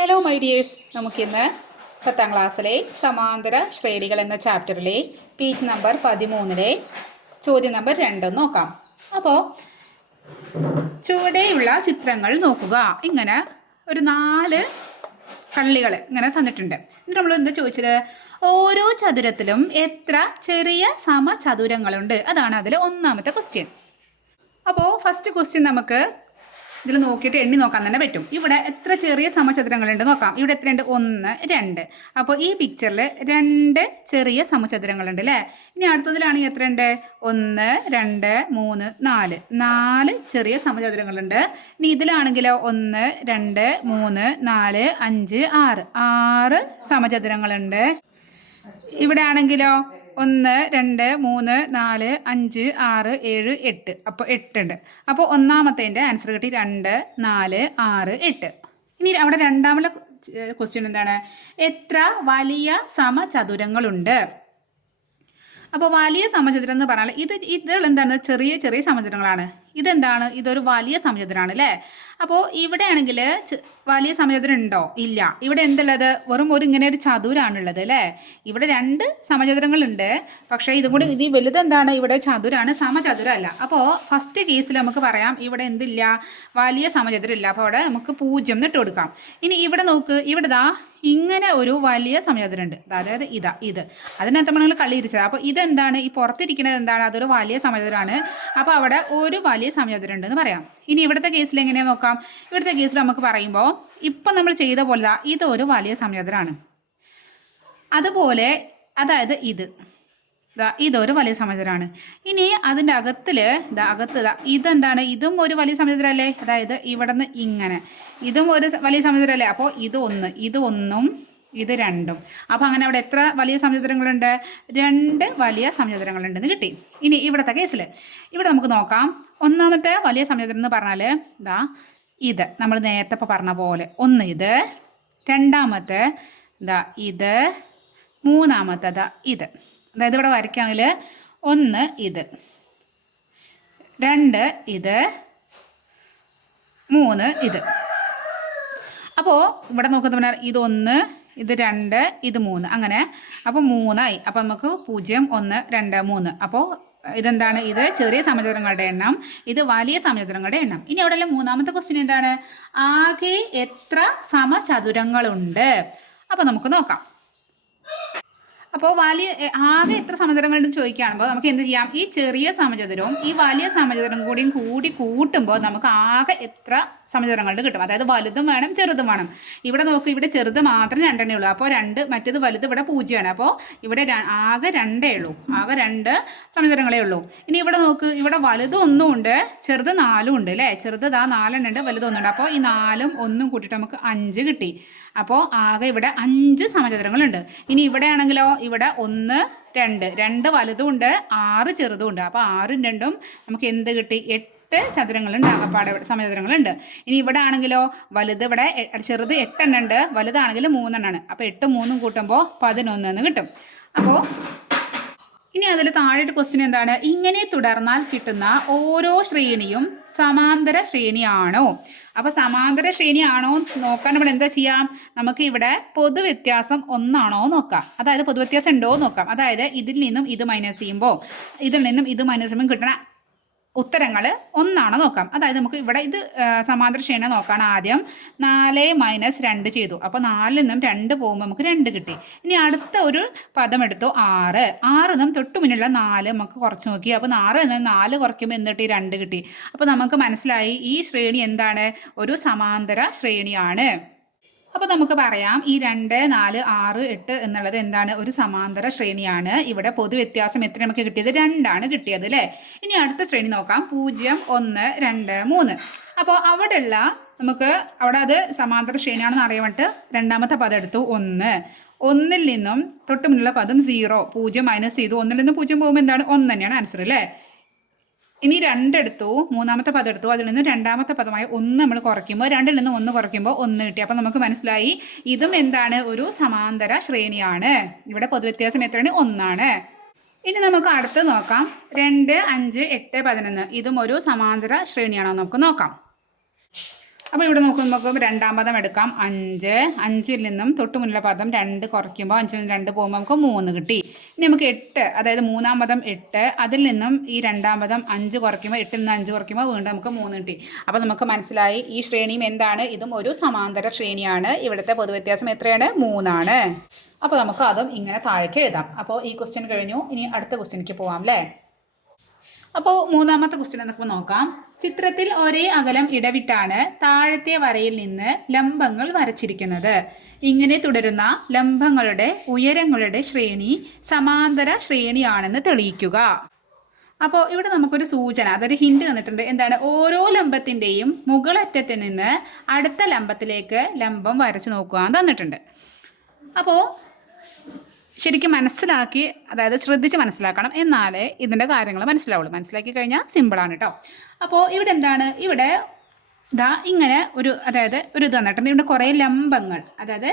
Hello my dears നമുക്കിന്ന് പത്താം ക്ലാസ്സിലെ സമാന്തര ശ്രേണികൾ എന്ന ചാപ്റ്ററിലെ പേജ് നമ്പർ പതിമൂന്നിലെ ചോദ്യം നമ്പർ രണ്ട് നോക്കാം. അപ്പോൾ ചുവടെയുള്ള ചിത്രങ്ങൾ നോക്കുക. ഇങ്ങനെ ഒരു നാല് കള്ളികൾ ഇങ്ങനെ തന്നിട്ടുണ്ട്. എന്നിട്ട് നമ്മൾ എന്താ ചോദിച്ചത്? ഓരോ ചതുരത്തിലും എത്ര ചെറിയ സമചതുരങ്ങളുണ്ട്? അതാണ് അതിൽ ഒന്നാമത്തെ ക്വസ്റ്റ്യൻ അപ്പോൾ ഫസ്റ്റ് ക്വസ്റ്റ്യൻ നമുക്ക് ഇതിൽ നോക്കിയിട്ട് എണ്ണി നോക്കാൻ തന്നെ പറ്റും. ഇവിടെ എത്ര ചെറിയ സമചതുരങ്ങളുണ്ട് നോക്കാം. ഇവിടെ എത്രയുണ്ട് ഒന്ന് രണ്ട്. അപ്പോൾ ഈ പിക്ചറിൽ രണ്ട് ചെറിയ സമചതുരങ്ങളുണ്ട് അല്ലേ ഇനി അടുത്തതിലാണെങ്കിൽ എത്രയുണ്ട് ഒന്ന് രണ്ട് മൂന്ന് നാല്. നാല് ചെറിയ സമചതുരങ്ങളുണ്ട്. ഇനി ഇതിലാണെങ്കിലോ? ഒന്ന് രണ്ട് മൂന്ന് നാല് അഞ്ച് ആറ്. ആറ് സമചതുരങ്ങളുണ്ട്. ഇവിടെ ആണെങ്കിലോ ഒന്ന് രണ്ട് മൂന്ന് നാല് അഞ്ച് ആറ് ഏഴ് എട്ട്. അപ്പോൾ എട്ടുണ്ട്. അപ്പോൾ ഒന്നാമത്തേന്റെ ആൻസർ കിട്ടി രണ്ട് നാല് ആറ് എട്ട്. ഇനി അവിടെ രണ്ടാമത്തെ ക്വസ്റ്റ്യൻ എന്താണ്? എത്ര വലിയ സമചതുരങ്ങളുണ്ട്? അപ്പോൾ വലിയ സമചതുരം എന്ന് പറഞ്ഞാൽ ഇത് ഇതുകൾ എന്താണ്? ചെറിയ ചെറിയ സമചതുരങ്ങളാണ്. ഇതെന്താണ്? ഇതൊരു വലിയ സമചതുരമാണ് അല്ലേ? അപ്പോൾ ഇവിടെ ആണെങ്കിൽ വലിയ സമചതുരം ഉണ്ടോ? ഇല്ല. ഇവിടെ എന്തുള്ളത്? വെറും ഒരു ഇങ്ങനെ ഒരു ചതുരാണുള്ളത് അല്ലേ? ഇവിടെ രണ്ട് സമചതുരങ്ങളുണ്ട് പക്ഷേ ഇതും കൂടി ഇത് വലുതെന്താണ്? ഇവിടെ ചതുരാണ് സമചതുരമല്ല. അപ്പോൾ ഫസ്റ്റ് കേസിൽ നമുക്ക് പറയാം ഇവിടെ എന്തില്ല? വലിയ സമചതുരം ഇല്ല അപ്പോൾ അവിടെ നമുക്ക് പൂജ്യം എന്നിട്ട് കൊടുക്കാം. ഇനി ഇവിടെ നോക്ക് ഇവിടെ ദാ ഇങ്ങനെ ഒരു വലിയ സമചതുരം ഉണ്ട് അതായത് ഇതാ ഇത്. അതിനകത്ത് നമ്മൾ കളിയിരിച്ചത് അപ്പോൾ ഇതെന്താണ്? ഈ പുറത്തിരിക്കുന്നത് എന്താണ്? അതൊരു വലിയ സമചതുരമാണ് അപ്പോൾ അവിടെ ഒരു വലിയ സമചതുരം ഉണ്ടെന്ന് പറയാം. ഇനി ഇവിടുത്തെ കേസിൽ എങ്ങനെയാ നോക്കാം? ഇവിടുത്തെ കേസിൽ നമുക്ക് പറയുമ്പോൾ ഇപ്പം നമ്മൾ ചെയ്ത പോലെ ഇതൊരു വലിയ സംയോജനമാണ് അതുപോലെ അതായത് ഇത്. ഇതൊരു വലിയ സമചതുരമാണ് ഇനി അതിന്റെ അകത്തിൽ ഇതാ അകത്ത് ഇതാ ഇതെന്താണ്? ഇതും ഒരു വലിയ സമചതുരമല്ലേ അതായത് ഇവിടെ നിന്ന് ഇങ്ങനെ. ഇതും ഒരു വലിയ സമചതുരമല്ലേ അപ്പോൾ ഇത് ഒന്ന് ഇത് ഒന്നും ഇത് രണ്ടും. അപ്പോൾ അങ്ങനെ അവിടെ എത്ര വലിയ സംയോജനങ്ങളുണ്ട്? രണ്ട് വലിയ സംയോജനങ്ങളുണ്ടെന്ന് കിട്ടി. ഇനി ഇവിടുത്തെ കേസിൽ ഇവിടെ നമുക്ക് നോക്കാം. ഒന്നാമത്തെ വലിയ സംയോജനം എന്ന് പറഞ്ഞാൽ ഇതാ ഇത്. നമ്മൾ നേരത്തെ ഇപ്പോൾ പറഞ്ഞ പോലെ. ഒന്ന് ഇത് രണ്ടാമത്തെ ഇതാ ഇത് മൂന്നാമത്തെ ദാ ഇത്. അതായത് ഇവിടെ വരയ്ക്കുകയാണെങ്കിൽ ഒന്ന് ഇത് രണ്ട് ഇത് മൂന്ന് ഇത്. അപ്പോൾ ഇവിടെ നോക്കുന്ന ഇതൊന്ന് ഇത് രണ്ട് ഇത് മൂന്ന്. അങ്ങനെ. അപ്പോൾ മൂന്നായി. അപ്പോൾ നമുക്ക് പൂജ്യം ഒന്ന് രണ്ട് മൂന്ന്. അപ്പോൾ ഇതെന്താണ്? ഇത് ചെറിയ സമചതുരങ്ങളുടെ എണ്ണം ഇത് വലിയ സമചതുരങ്ങളുടെ എണ്ണം. ഇനി അവിടെ മൂന്നാമത്തെ ക്വസ്റ്റ്യൻ എന്താണ്? ആകെ എത്ര സമചതുരങ്ങളുണ്ട്? അപ്പോൾ നമുക്ക് നോക്കാം. അപ്പോൾ വലിയ ആകെ എത്ര സമചതുരങ്ങളുണ്ടെന്ന് ചോദിക്കുകയാണെങ്കിൽ നമുക്ക് എന്ത് ചെയ്യാം? ഈ ചെറിയ സമചതുരവും ഈ വലിയ സമചതുരം കൂടിയും കൂടി കൂട്ടുമ്പോൾ നമുക്ക് ആകെ എത്ര സമചതുരങ്ങളുടെ കിട്ടും? അതായത് വലുതും വേണം ചെറുതും വേണം. ഇവിടെ നോക്ക് ഇവിടെ ചെറുത് മാത്രം രണ്ടെണ്ണേ ഉള്ളൂ. അപ്പോൾ രണ്ട് മറ്റേത് വലുത് ഇവിടെ പൂജ്യമാണ്. അപ്പോൾ ഇവിടെ ആകെ രണ്ടേ ഉള്ളൂ. ആകെ രണ്ട് സമചതുരങ്ങളേ ഉള്ളൂ. ഇനി ഇവിടെ നോക്ക് ഇവിടെ വലുത് ഒന്നും ഉണ്ട് ചെറുത് നാലും ഉണ്ട് അല്ലേ? ചെറുത് ദാ നാലെണ്ണം ഉണ്ട് വലുത് ഒന്നുണ്ട് അപ്പോൾ ഈ നാലും ഒന്നും കൂട്ടിയിട്ട് നമുക്ക് അഞ്ച് കിട്ടി. അപ്പോൾ ആകെ ഇവിടെ അഞ്ച് സമചതുരങ്ങളുണ്ട്. ഇനി ഇവിടെ ആണെങ്കിലോ ഇവിടെ ഒന്ന് രണ്ട്. രണ്ട് വലുതും ഉണ്ട് ആറ് ചെറുതും ഉണ്ട്. അപ്പോൾ ആറും രണ്ടും നമുക്ക് എന്ത് കിട്ടി? എട്ട് ചതുരങ്ങളുണ്ട് ആകപ്പാടെ സമചതുരങ്ങളുണ്ട് ഇനി ഇവിടെ ആണെങ്കിലോ വലുത് ഇവിടെ ചെറുത് എട്ടെണ്ണം ഉണ്ട് വലുതാണെങ്കിൽ മൂന്നെണ്ണമാണ് അപ്പോൾ എട്ടും മൂന്നും കൂട്ടുമ്പോൾ പതിനൊന്ന് എന്ന് കിട്ടും. അപ്പോൾ ഇനി അതിൽ താഴെയിട്ട് ക്വസ്റ്റ്യൻ എന്താണ്? ഇങ്ങനെ തുടർന്നാൽ കിട്ടുന്ന ഓരോ ശ്രേണിയും സമാന്തര ശ്രേണിയാണോ? അപ്പോൾ സമാന്തര ശ്രേണിയാണോ നോക്കാൻ നമ്മൾ എന്താ ചെയ്യാം? നമുക്ക് ഇവിടെ പൊതുവ്യത്യാസം ഒന്നാണോ നോക്കാം. അതായത് പൊതുവ്യത്യാസം ഉണ്ടോ നോക്കാം. അതായത് ഇതിൽ നിന്നും ഇത് മൈനസ് ചെയ്യുമ്പോൾ ഇതിൽ നിന്നും ഇത് മൈനസ് ചെയ്യുമ്പോൾ കിട്ടണ ഉത്തരങ്ങൾ ഒന്നാണ് നോക്കാം. അതായത് നമുക്ക് ഇവിടെ ഇത് സമാന്തര ശ്രേണി നോക്കാണ് ആദ്യം. നാല് മൈനസ് രണ്ട് ചെയ്തു. അപ്പോൾ നാലിൽ നിന്നും രണ്ട് പോകുമ്പോൾ നമുക്ക് രണ്ട് കിട്ടി. ഇനി അടുത്ത ഒരു പദം എടുത്തു. ആറ്. ആറ് നിന്നും തൊട്ട് മുന്നിലുള്ള നാല് നമുക്ക് കുറച്ച് നോക്കി. അപ്പോൾ ആറിൽ നിന്ന് നാല് കുറയ്ക്കുമ്പോൾ എന്നിട്ട് രണ്ട് കിട്ടി. അപ്പോൾ നമുക്ക് മനസ്സിലായി ഈ ശ്രേണി എന്താണ്? ഒരു സമാന്തര ശ്രേണിയാണ്. അപ്പോൾ നമുക്ക് പറയാം ഈ രണ്ട് നാല് ആറ് എട്ട് എന്നുള്ളത് എന്താണ്? ഒരു സമാന്തര ശ്രേണിയാണ്. ഇവിടെ പൊതുവ്യത്യാസം എത്ര നമുക്ക് കിട്ടിയത്? രണ്ടാണ് കിട്ടിയത് അല്ലേ? ഇനി അടുത്ത ശ്രേണി നോക്കാം. പൂജ്യം ഒന്ന് രണ്ട് മൂന്ന്. അപ്പോൾ അവിടെയുള്ള നമുക്ക് അവിടെ അത് സമാന്തര ശ്രേണിയാണെന്ന് അറിയാൻ രണ്ടാമത്തെ പദം എടുത്തു ഒന്ന്. ഒന്നിൽ നിന്നും തൊട്ട് മുന്നിലുള്ള പദം സീറോ. പൂജ്യം മൈനസ് ചെയ്തു. ഒന്നിൽ നിന്ന് പൂജ്യം പോകുമ്പോൾ എന്താണ്? ഒന്ന് തന്നെയാണ് ആൻസർ അല്ലേ? ഇനി രണ്ടെടുത്തു. മൂന്നാമത്തെ പദം എടുത്തു. അതിൽ നിന്ന് രണ്ടാമത്തെ പദമായ ഒന്ന് നമ്മൾ കുറയ്ക്കുമ്പോൾ രണ്ടിൽ നിന്ന് ഒന്ന് കുറയ്ക്കുമ്പോൾ ഒന്ന് കിട്ടി. അപ്പം നമുക്ക് മനസ്സിലായി ഇതും എന്താണ്? ഒരു സമാന്തര ശ്രേണിയാണ്. ഇവിടെ പൊതുവ്യത്യാസം എത്രയാണ്? ഒന്നാണ്. ഇനി നമുക്ക് അടുത്ത് നോക്കാം. രണ്ട് അഞ്ച് എട്ട് പതിനൊന്ന്. ഇതും ഒരു സമാന്തര ശ്രേണിയാണോ? നമുക്ക് നോക്കാം. അപ്പോൾ ഇവിടെ നമുക്ക് നമുക്ക് രണ്ടാം പദം എടുക്കാം. അഞ്ച്. അഞ്ചിൽ നിന്നും തൊട്ട് മുന്നിലെ പദം രണ്ട് കുറയ്ക്കുമ്പോൾ അഞ്ചിൽ നിന്ന് രണ്ട് പോകുമ്പോൾ നമുക്ക് മൂന്ന് കിട്ടി. ഇനി നമുക്ക് എട്ട് അതായത് മൂന്നാം പദം എട്ട് അതിൽ നിന്നും ഈ രണ്ടാം പദം അഞ്ച് കുറയ്ക്കുമ്പോൾ എട്ടിൽ നിന്ന് അഞ്ച് കുറയ്ക്കുമ്പോൾ വീണ്ടും നമുക്ക് മൂന്ന് കിട്ടി. അപ്പോൾ നമുക്ക് മനസ്സിലായി ഈ ശ്രേണിയും എന്താണ്? ഇതും ഒരു സമാന്തര ശ്രേണിയാണ്. ഇവിടുത്തെ പൊതുവ്യത്യാസം എത്രയാണ്? മൂന്നാണ്. അപ്പോൾ നമുക്ക് അതും ഇങ്ങനെ താഴേക്ക് എഴുതാം. അപ്പോൾ ഈ ക്വസ്റ്റ്യൻ കഴിഞ്ഞു. ഇനി അടുത്ത ക്വസ്റ്റ്യനിക്ക് പോകാം അല്ലേ അപ്പോൾ മൂന്നാമത്തെ ക്വസ്റ്റ്യൻ നമുക്ക് നോക്കാം. ചിത്രത്തിൽ ഒരേ അകലം ഇടവിട്ടാണ് താഴത്തെ വരയിൽ നിന്ന് ലംബങ്ങൾ വരച്ചിരിക്കുന്നത്. ഇങ്ങനെ തുടരുന്ന ലംബങ്ങളുടെ ഉയരങ്ങളുടെ ശ്രേണി സമാന്തര ശ്രേണിയാണെന്ന് തെളിയിക്കുക. അപ്പോൾ ഇവിടെ നമുക്കൊരു സൂചന അതൊരു ഹിന്റ് തന്നിട്ടുണ്ട്. എന്താണ്? ഓരോ ലംബത്തിന്റെയും മുകളറ്റത്തിൽ നിന്ന് അടുത്ത ലംബത്തിലേക്ക് ലംബം വരച്ച് നോക്കുക തന്നിട്ടുണ്ട്. അപ്പോൾ ശരിക്കും മനസ്സിലാക്കി അതായത് ശ്രദ്ധിച്ച് മനസ്സിലാക്കണം. എന്നാലേ ഇതിന്റെ കാര്യങ്ങൾ മനസ്സിലാവുള്ളൂ. മനസ്സിലാക്കി കഴിഞ്ഞാൽ സിമ്പിളാണ് കേട്ടോ അപ്പോൾ ഇവിടെ എന്താണ്? ഇവിടെ ദാ ഇങ്ങനെ ഒരു അതായത് ഒരു ഇത് തന്നിട്ട് ഇവിടെ കുറേ ലംബങ്ങൾ. അതായത്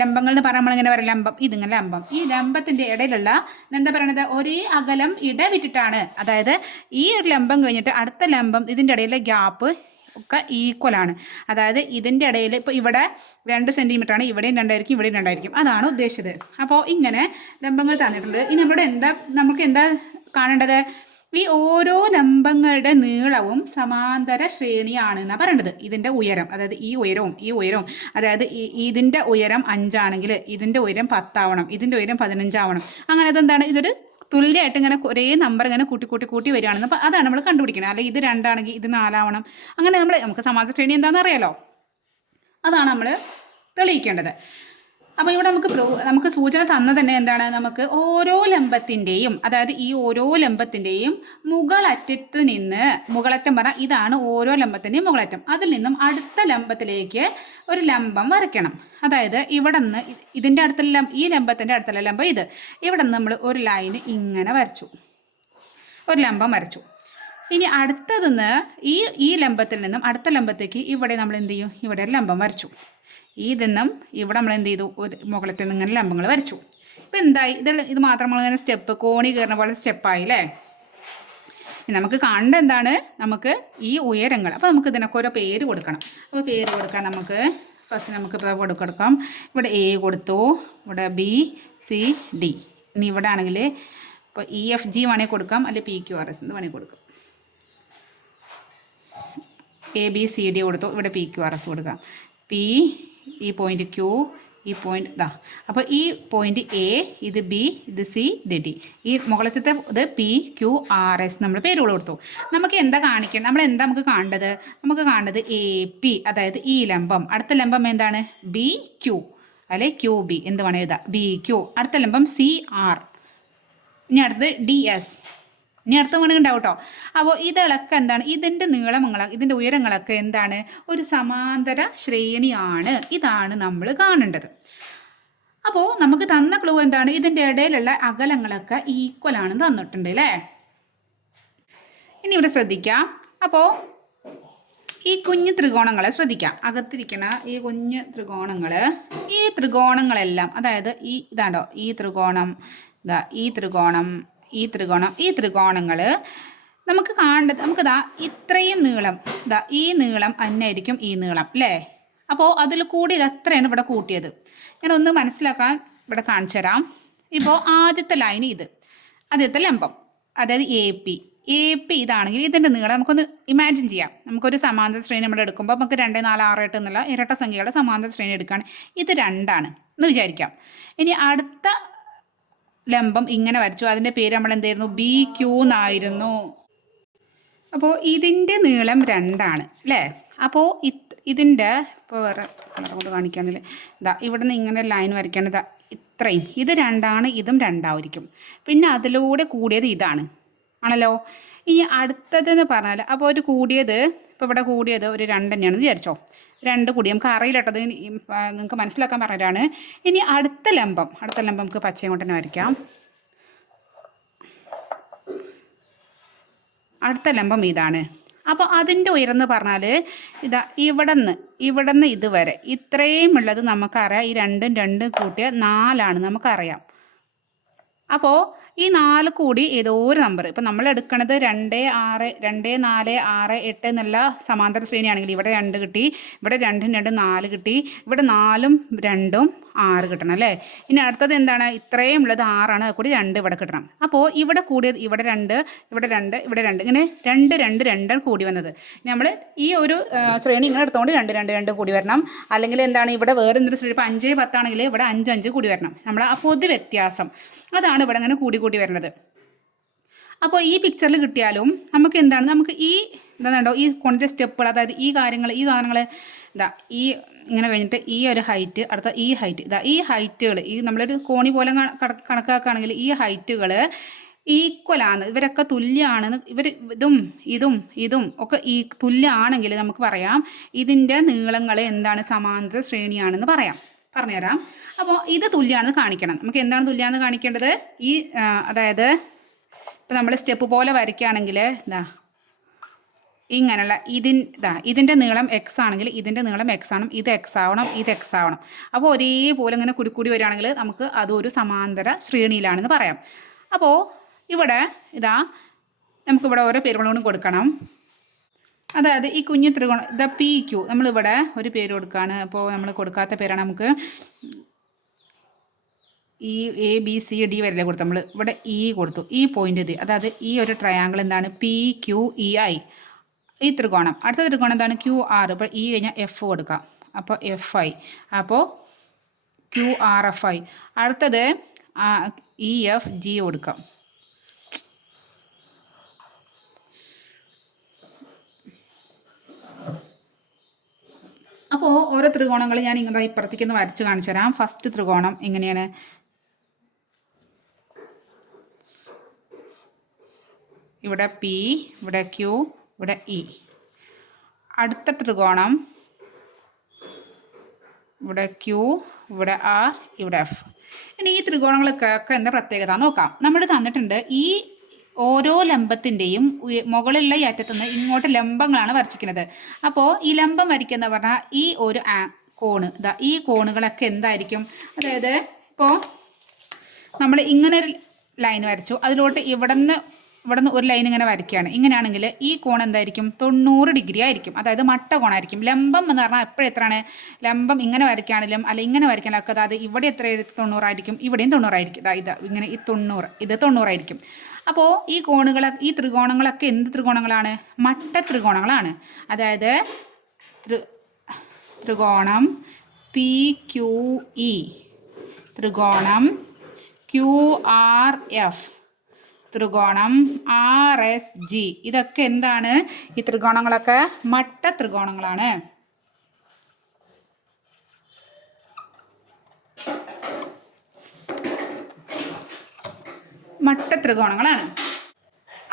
ലംബങ്ങൾ എന്ന് പറയുമ്പോൾ ഇങ്ങനെ പറയാം ലംബം ഇതിങ്ങനെ ലംബം. ഈ ലംബത്തിന്റെ ഇടയിലുള്ള എന്താ പറയണത്? ഒരേ അകലം ഇടവിട്ടിട്ടാണ്. അതായത് ഈ ഒരു ലംബം കഴിഞ്ഞിട്ട് അടുത്ത ലംബം ഇതിന്റെ ഇടയിലെ ഗ്യാപ്പ് ഒക്കെ ഈക്വലാണ് അതായത് ഇതിന്റെ ഇടയിൽ ഇപ്പോൾ ഇവിടെ രണ്ട് ആണ് ഇവിടെയും രണ്ടായിരിക്കും ഇവിടെയും രണ്ടായിരിക്കും. അതാണ് ഉദ്ദേശിച്ചത്. അപ്പോൾ ഇങ്ങനെ ലംബങ്ങൾ തന്നിട്ടുണ്ട്. ഇനി നമ്മുടെ എന്താ നമുക്ക് എന്താ കാണേണ്ടത്? ഈ ഓരോ ലംബങ്ങളുടെ നീളവും സമാന്തര ശ്രേണിയാണ് എന്നാണ് പറയേണ്ടത് ഇതിന്റെ ഉയരം അതായത് ഈ ഉയരവും ഈ ഉയരവും അതായത് ഇതിന്റെ ഉയരം അഞ്ചാണെങ്കിൽ ഇതിന്റെ ഉയരം പത്താവണം ഇതിന്റെ ഉയരം പതിനഞ്ചാവണം. അങ്ങനെ അതെന്താണ്? ഇതൊരു തുല്യമായിട്ട് ഇങ്ങനെ ഒരേ നമ്പർ ഇങ്ങനെ കൂട്ടി കൂട്ടി കൂട്ടി വരികയാണെന്ന് അപ്പോൾ അതാണ് നമ്മൾ കണ്ടുപിടിക്കുന്നത് അല്ലെങ്കിൽ ഇത് രണ്ടാണെങ്കിൽ ഇത് നാലാവണം. അങ്ങനെ നമ്മൾ നമുക്ക് സമാജ ശ്രേണി എന്താണെന്ന് അറിയാലോ? അതാണ് നമ്മൾ തെളിയിക്കേണ്ടത്. അപ്പോൾ ഇവിടെ നമുക്ക് നമുക്ക് സൂചന തന്ന തന്നെ എന്താണ്? നമുക്ക് ഓരോ ലംബത്തിന്റെയും അതായത് ഈ ഓരോ ലംബത്തിന്റെയും മുകളറ്റത്ത് നിന്ന് മുകളറ്റം പറ ഇതാണ് ഓരോ ലംബത്തിന്റെയും മുകളറ്റം. അതിൽ നിന്നും അടുത്ത ലംബത്തിലേക്ക് ഒരു ലംബം വരയ്ക്കണം. അതായത് ഇവിടെ നിന്ന് ഇതിന്റെ അടുത്തുള്ള ലംബം ഈ ലംബത്തിന്റെ അടുത്തുള്ള ലംബം ഇത്. ഇവിടെ നിന്ന് നമ്മൾ ഒരു ലൈന് ഇങ്ങനെ വരച്ചു. ഒരു ലംബം വരച്ചു. ഇനി അടുത്തതിന്ന് ഈ ഈ ലംബത്തിൽ നിന്നും അടുത്ത ലംബത്തേക്ക് ഇവിടെ നമ്മൾ എന്ത് ചെയ്യും? ഇവിടെ ലംബം വരച്ചു. ഇതിന്നും ഇവിടെ നമ്മൾ എന്ത് ചെയ്തു? ഒരു മുകളത്തിൽ നിന്ന് ഇങ്ങനെ ലംബങ്ങൾ വരച്ചു. ഇപ്പം എന്തായി? ഇത് ഇത് മാത്രം നമ്മളിങ്ങനെ സ്റ്റെപ്പ് കോണി കയറുന്ന പോലെ സ്റ്റെപ്പായി അല്ലേ നമുക്ക് കാണേണ്ട എന്താണ്? നമുക്ക് ഈ ഉയരങ്ങൾ. അപ്പോൾ നമുക്ക് ഇതിനൊക്കെ ഓരോ പേര് കൊടുക്കണം. അപ്പോൾ പേര് കൊടുക്കാൻ നമുക്ക് ഫസ്റ്റ് നമുക്ക് ഇപ്പോൾ കൊടു- കൊടുക്കാം. ഇവിടെ എ കൊടുത്തു. ഇവിടെ ബി സി ഡി ഇനി ഇവിടെ ആണെങ്കിൽ ഇപ്പോൾ ഇ എഫ് ജി വേണമെങ്കിൽ കൊടുക്കാം. അല്ലെങ്കിൽ പി ക്യു ആർ എസ് എന്ന് വേണമെങ്കിൽ കൊടുക്കാം. എ ബി സി ഡി കൊടുത്തു. ഇവിടെ പി ക്യു ആർ എസ് കൊടുക്കാം. പി ഈ പോയിന്റ് ക്യൂ ഈ പോയിന്റ് ഇതാ അപ്പോൾ ഈ പോയിന്റ് എ ഇത് ബി ഇത് സി ഇത് ഡി ഈ മുകളിലത്തെ ഇത് പി ക്യു ആർ എസ് നമ്മൾ പേരുകൾ കൊടുത്തു. നമുക്ക് എന്താ കാണിക്കണം നമ്മൾ എന്താ നമുക്ക് കാണേണ്ടത്? നമുക്ക് കാണേണ്ടത് എ പി അതായത് ഈ ലംബം. അടുത്ത ലംബം എന്താണ്? ബി ക്യു അല്ലെ? ക്യു ബി എന്ത് വേണം എഴുതാം? ബി ക്യു അടുത്ത ലംബം സി ആർ ഇനി അടുത്ത് ഡി എസ് ഇനി അടുത്ത വേണമെങ്കിൽ കേട്ടോ. അപ്പോൾ ഇതളൊക്കെ എന്താണ്? ഇതിന്റെ നീളമങ്ങൾ ഇതിന്റെ ഉയരങ്ങളൊക്കെ എന്താണ്? ഒരു സമാന്തര ശ്രേണിയാണ്. ഇതാണ് നമ്മൾ കാണേണ്ടത്. അപ്പോൾ നമുക്ക് തന്ന ക്ലൂ എന്താണ്? ഇതിന്റെ ഇടയിലുള്ള അകലങ്ങളൊക്കെ ഈക്വൽ ആണ് തന്നിട്ടുണ്ട് അല്ലേ? ഇനി ഇവിടെ ശ്രദ്ധിക്കാം. അപ്പോൾ ഈ കുഞ്ഞു ത്രികോണങ്ങളെ ശ്രദ്ധിക്കാം. അകത്തിരിക്കണ ഈ കുഞ്ഞു ത്രികോണങ്ങൾ ഈ ത്രികോണങ്ങളെല്ലാം അതായത് ഈ ഇതാണ്ടോ ഈ ത്രികോണം ഇതാ ഈ ത്രികോണം ഈ ത്രികോണം ഈ ത്രികോണങ്ങൾ നമുക്ക് കാണേണ്ടത് നമുക്കിതാ ഇത്രയും നീളം ഇതാ ഈ നീളം അന്നായിരിക്കും ഈ നീളം അല്ലേ അപ്പോൾ അതിൽ കൂടി ഇത് എത്രയാണ് ഇവിടെ കൂട്ടിയത്. ഞാൻ ഒന്ന് മനസ്സിലാക്കാൻ ഇവിടെ കാണിച്ചു തരാം. ഇപ്പോൾ ആദ്യത്തെ ലൈൻ ഇത് ആദ്യത്തെ ലംബം അതായത് എ പി എ പി ഇതാണെങ്കിൽ ഇതിന്റെ നീളം നമുക്കൊന്ന് ഇമാജിൻ ചെയ്യാം. നമുക്കൊരു സമാന്തര ശ്രേണി നമ്മൾ എടുക്കുമ്പോൾ നമുക്ക് രണ്ട് നാല് ആറ് എട്ട് എന്നുള്ള ഇരട്ട സംഖ്യകളുടെ സമാന്തര ശ്രേണി എടുക്കുകയാണ്. ഇത് രണ്ടാണ് എന്ന് വിചാരിക്കാം. ഇനി അടുത്ത ലംബം ഇങ്ങനെ വരച്ചു. അതിന്റെ പേര് നമ്മൾ എന്തായിരുന്നു ബി ക്യൂ എന്നായിരുന്നു. അപ്പോൾ ഇതിന്റെ നീളം രണ്ടാണ് അല്ലേ? അപ്പോൾ ഇത് ഇതിന്റെ ഇപ്പോൾ വേറെ കളർ കാണിക്കുകയാണെങ്കിൽ ഇതാ ഇവിടെ നിന്ന് ഇങ്ങനെ ലൈൻ വരയ്ക്കുകയാണ് ഇതാ ഇത്രയും. ഇത് രണ്ടാണ് ഇതും രണ്ടായിരിക്കും. പിന്നെ അതിലൂടെ കൂടിയത് ഇതാണ്. ആണല്ലോ? ഇനി അടുത്തതെന്ന് പറഞ്ഞാൽ അപ്പോൾ ഒരു കൂടിയത് ഇപ്പോൾ ഇവിടെ കൂടിയത് ഒരു രണ്ട് തന്നെയാണെന്ന് വിചാരിച്ചോ? രണ്ട് കൂടി നമുക്ക് അറിയില്ലട്ടത് നിങ്ങൾക്ക് മനസ്സിലാക്കാൻ പറഞ്ഞതാണ്. ഇനി അടുത്ത ലംബം. അടുത്ത ലംബം നമുക്ക് പച്ചയും കൊണ്ട് തന്നെ വരയ്ക്കാം. അടുത്ത ലംബം ഇതാണ്. അപ്പോൾ അതിന്റെ ഉയർന്ന് പറഞ്ഞാൽ ഇതാ ഇവിടെ നിന്ന് ഇവിടെ നിന്ന് ഇതുവരെ ഇത്രയും ഉള്ളത് നമുക്കറിയാം. ഈ രണ്ടും രണ്ടും കൂട്ടിയ നാലാണ് നമുക്കറിയാം. അപ്പോൾ ഈ നാല് കൂടി ഏതോ ഒരു നമ്പർ ഇപ്പം നമ്മൾ എടുക്കണത് രണ്ട് ആറ് രണ്ട് നാല് ആറ് എട്ട് എന്നുള്ള സമാന്തര ശ്രേണിയാണെങ്കിൽ ഇവിടെ രണ്ട് കിട്ടി ഇവിടെ രണ്ടും രണ്ടും നാല് കിട്ടി ഇവിടെ നാലും രണ്ടും ആറ് കിട്ടണം അല്ലേ? ഇനി അടുത്തത് എന്താണ്? ഇത്രയും ഉള്ളത് ആറാണ് കൂടി രണ്ട് ഇവിടെ കിട്ടണം. അപ്പോൾ ഇവിടെ കൂടിയത് ഇവിടെ രണ്ട് ഇവിടെ രണ്ട് ഇവിടെ രണ്ട്. ഇങ്ങനെ രണ്ട് രണ്ട് രണ്ടാണ് കൂടി വന്നത്. നമ്മൾ ഈ ഒരു ശ്രേണി ഇങ്ങനെ എടുത്തുകൊണ്ട് രണ്ട് രണ്ട് രണ്ട് കൂടി വരണം. അല്ലെങ്കിൽ എന്താണ് ഇവിടെ വേറെ എന്തൊരു ശ്രേണി? ഇപ്പോൾ അഞ്ച് പത്താണെങ്കിൽ ഇവിടെ അഞ്ച് അഞ്ച് കൂടി വരണം. നമ്മൾ ആ പൊതു വ്യത്യാസം. അതാണ് ഇവിടെ ഇങ്ങനെ കൂടി കൂടി വരുന്നത്. അപ്പോൾ ഈ പിക്ചറിൽ കിട്ടിയാലും നമുക്ക് എന്താണ്? നമുക്ക് ഈ എന്താണോ ഈ കൊണ്ടിന്റെ സ്റ്റെപ്പുകൾ അതായത് ഈ കാര്യങ്ങൾ ഈ സാധനങ്ങൾ എന്താ ഈ ഇങ്ങനെ കഴിഞ്ഞിട്ട് ഈ ഒരു ഹൈറ്റ് അടുത്ത ഈ ഹൈറ്റ് ഇതാ ഈ ഹൈറ്റുകൾ ഈ നമ്മളൊരു കോണി പോലെ കണ- കണ- കണക്കാക്കുകയാണെങ്കിൽ ഈ ഹൈറ്റുകൾ ഈക്വലാണ് ഇവരൊക്കെ തുല്യമാണെന്ന് ഇവർ ഇതും ഇതും ഇതും ഒക്കെ ഈ തുല്യമാണെങ്കിൽ നമുക്ക് പറയാം ഇതിന്റെ നീളങ്ങൾ എന്താണ് സമാന്തര ശ്രേണിയാണെന്ന് പറയാം. പറഞ്ഞുതരാം. അപ്പോൾ ഇത് തുല്യമാണെന്ന് കാണിക്കണം. നമുക്ക് എന്താണ് തുല്യമാണെന്ന് കാണിക്കേണ്ടത്? ഈ അതായത് ഇപ്പം നമ്മൾ സ്റ്റെപ്പ് പോലെ വരയ്ക്കുകയാണെങ്കിൽ ഇതാ ഇങ്ങനെയുള്ള ഇതിൻ ഇതാ ഇതിന്റെ നീളം എക്സ് ആണെങ്കിൽ ഇതിന്റെ നീളം എക്സ് ആണ് ഇത് എക്സ് ആവണം ഇത് എക്സ് ആവണം. അപ്പോൾ ഒരേപോലെ ഇങ്ങനെ കുടിക്കൂടി കൂടി വരികയാണെങ്കിൽ നമുക്ക് അതൊരു സമാന്തര ശ്രേണിയിലാണെന്ന് പറയാം. അപ്പോൾ ഇവിടെ ഇതാ നമുക്കിവിടെ ഓരോ പേരുകളും കൊടുക്കണം. അതായത് ഈ കുഞ്ഞു ത്രികോണം ദ പി ക്യു നമ്മളിവിടെ ഒരു പേര് കൊടുക്കുകയാണ് അപ്പോൾ നമ്മൾ കൊടുക്കാത്ത പേരാണ് നമുക്ക് ഈ എ ബി സി ഡി വരെ കൊടുത്തു നമ്മൾ ഇവിടെ ഇ കൊടുത്തു. ഈ പോയിന്റ് ഇത്. അതായത് ഈ ഒരു ട്രയാങ്കിൾ എന്താണ്? പി ക്യു ഇ ഐ ഈ ത്രികോണം. അടുത്ത ത്രികോണം എന്താണ്? ക്യു ആർ ഇപ്പോൾ ഈ കഴിഞ്ഞാൽ എഫ് കൊടുക്കാം. അപ്പോൾ എഫ് ഐ അപ്പോൾ ക്യു ആർ എഫ് ഐ അടുത്തത് ഇ എഫ് ജി കൊടുക്കാം. അപ്പോൾ ഓരോ ത്രികോണങ്ങൾ ഞാൻ ഇങ്ങനെ ഇപ്പുറത്തേക്ക് ഒന്ന് വരച്ച് കാണിച്ചു തരാം. ഫസ്റ്റ് ത്രികോണം എങ്ങനെയാണ്? ഇവിടെ പി ഇവിടെ ക്യു ഇവിടെ ഇ അടുത്ത ത്രികോണം. ഇവിടെ ക്യു ഇവിടെ ആർ ഇവിടെ എഫ് ഇനി ഈ ത്രികോണങ്ങളൊക്കെ ഒക്കെ എന്താ പ്രത്യേകത? നോക്കാം. നമ്മൾ തന്നിട്ടുണ്ട് ഈ ഓരോ ലംബത്തിന്റെയും മുകളിലുള്ള ഈ അറ്റത്തുനിന്ന് ഇങ്ങോട്ട് ലംബങ്ങളാണ് വരച്ചിരിക്കുന്നത്. അപ്പോൾ ഈ ലംബം വരയ്ക്കുന്ന പറഞ്ഞാൽ ഈ ഒരു കോണ് ഇതാ ഈ കോണുകളൊക്കെ എന്തായിരിക്കും? അതായത് ഇപ്പോൾ നമ്മൾ ഇങ്ങനെ ഒരു ലൈൻ വരച്ചു. അതിലോട്ട് ഇവിടെ നിന്ന് ഇവിടെ നിന്ന് ഒരു ലൈൻ ഇങ്ങനെ വരയ്ക്കുകയാണ്. ഇങ്ങനെയാണെങ്കിൽ ഈ കോൺ എന്തായിരിക്കും? തൊണ്ണൂറ് ഡിഗ്രി ആയിരിക്കും. അതായത് മട്ട കോണായിരിക്കും. ലംബം എന്ന് പറഞ്ഞാൽ എപ്പോഴും എത്രയാണ്? ലംബം ഇങ്ങനെ വരയ്ക്കുകയാണെങ്കിലും അല്ല ഇങ്ങനെ വരയ്ക്കാനൊക്കെ അതായത് ഇവിടെ എത്ര തൊണ്ണൂറായിരിക്കും? ഇവിടെയും തൊണ്ണൂറായിരിക്കും. ഇതാ ഇങ്ങനെ ഈ തൊണ്ണൂറ്. ഇത് തൊണ്ണൂറായിരിക്കും. അപ്പോൾ ഈ കോണുകൾ ഈ ത്രികോണങ്ങളൊക്കെ എന്ത് ത്രികോണങ്ങളാണ്? മട്ട ത്രികോണങ്ങളാണ്. അതായത് ത്രി ത്രികോണം പി ക്യു ഇ. ത്രികോണം ക്യു ആർ എഫ്. ത്രികോണം ആർ എസ് ജി. ഇതൊക്കെ എന്താണ്? ഈ ത്രികോണങ്ങളൊക്കെ മട്ട ത്രികോണങ്ങളാണ്. മട്ട ത്രികോണങ്ങളാണ്.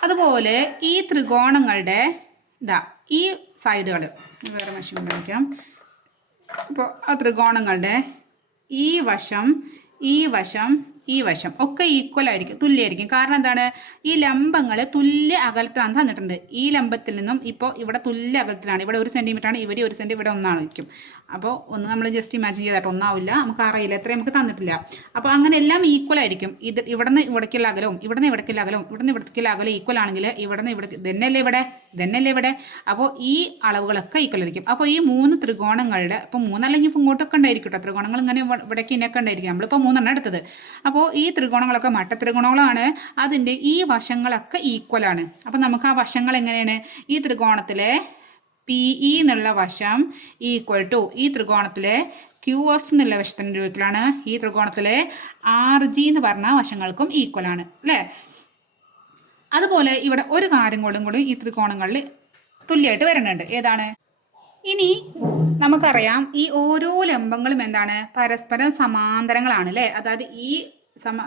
അതുപോലെ ഈ ത്രികോണങ്ങളുടെ ഇതാ ഈ സൈഡുകൾ വേറെ മെഷീൻ കാണിക്കാം അപ്പോൾ ആ ത്രികോണങ്ങളുടെ ഈ വശം ഈ വശം ഈ വശം ഒക്കെ ഈക്വൽ ആയിരിക്കും തുല്യമായിരിക്കും. കാരണം എന്താണ്? ഈ ലംബങ്ങൾ തുല്യ അകലത്തിലാണ് തന്നിട്ടുണ്ട്. ഈ ലംബത്തിൽ നിന്നും ഇപ്പോൾ ഇവിടെ തുല്യ അകലത്തിലാണ്. ഇവിടെ ഒരു സെന്റിമീറ്റർ ആണ് ഇവിടെ ഒരു സെന്റി ഇവിടെ ഒന്നാണിരിക്കും അപ്പോൾ ഒന്ന് നമ്മൾ ജസ്റ്റ് ഇമാജിൻ ചെയ്തായിട്ട് ഒന്നാവില്ല. നമുക്ക് അറിയില്ല. എത്രയും നമുക്ക് തന്നിട്ടില്ല. അപ്പോൾ അങ്ങനെ എല്ലാം ഈക്വൽ ആയിരിക്കും. ഇത് ഇവിടെ നിന്ന് ഇവിടേക്കുള്ള അകലവും ഇവിടെ നിന്ന് ഇവിടേക്കുള്ള അകലവും ഇവിടെ നിന്ന് ഇവിടേക്കുള്ള അകലം ഈക്വൽ ആണെങ്കിൽ ഇവിടെ നിന്ന് ഇവിടെ ഇതന്നെയല്ലേ ഇവിടെ? ഇതന്നെയല്ലേ ഇവിടെ? അപ്പോൾ ഈ അളവുകളൊക്കെ ഈക്വൽ ആയിരിക്കും. അപ്പോൾ ഈ മൂന്ന് ത്രികോണങ്ങളുടെ ഇപ്പോൾ മൂന്നല്ലെങ്കിൽ ഇങ്ങോട്ടൊക്കെ ഉണ്ടായിരിക്കും കേട്ടോ. ത്രികോണങ്ങൾ ഇങ്ങനെ ഇവ- ഇവിടേക്ക് ഇനൊക്കെ ഉണ്ടായിരിക്കും. നമ്മളിപ്പോൾ മൂന്നെണ്ണം എടുത്തത്. അപ്പോൾ ഈ ത്രികോണങ്ങളൊക്കെ മട്ട ത്രികോണങ്ങളാണ് അതിന്റെ ഈ വശങ്ങളൊക്കെ ഈക്വൽ ആണ്. അപ്പോൾ നമുക്ക് ആ വശങ്ങൾ എങ്ങനെയാണ്? ഈ ത്രികോണത്തിലെ പി ഇ എന്നുള്ള വശം ഈക്വൽ ടു ഈ ത്രികോണത്തിലെ ക്യു എഫ് എന്നുള്ള വശത്തിന്റെ രൂപത്തിലാണ് ഈ ത്രികോണത്തിലെ ആർ ജി എന്ന് പറഞ്ഞ വശങ്ങൾക്കും ഈക്വൽ ആണ്. അല്ലേ? അതുപോലെ ഇവിടെ ഒരു കാര്യം കൊണ്ടും കൂടി ഈ ത്രികോണങ്ങളിൽ തുല്യമായിട്ട് വരുന്നുണ്ട്. ഏതാണ്? ഇനി നമുക്കറിയാം ഈ ഓരോ ലംബങ്ങളും എന്താണ്? പരസ്പരം സമാന്തരങ്ങളാണ് അല്ലേ? അതായത് ഈ സമ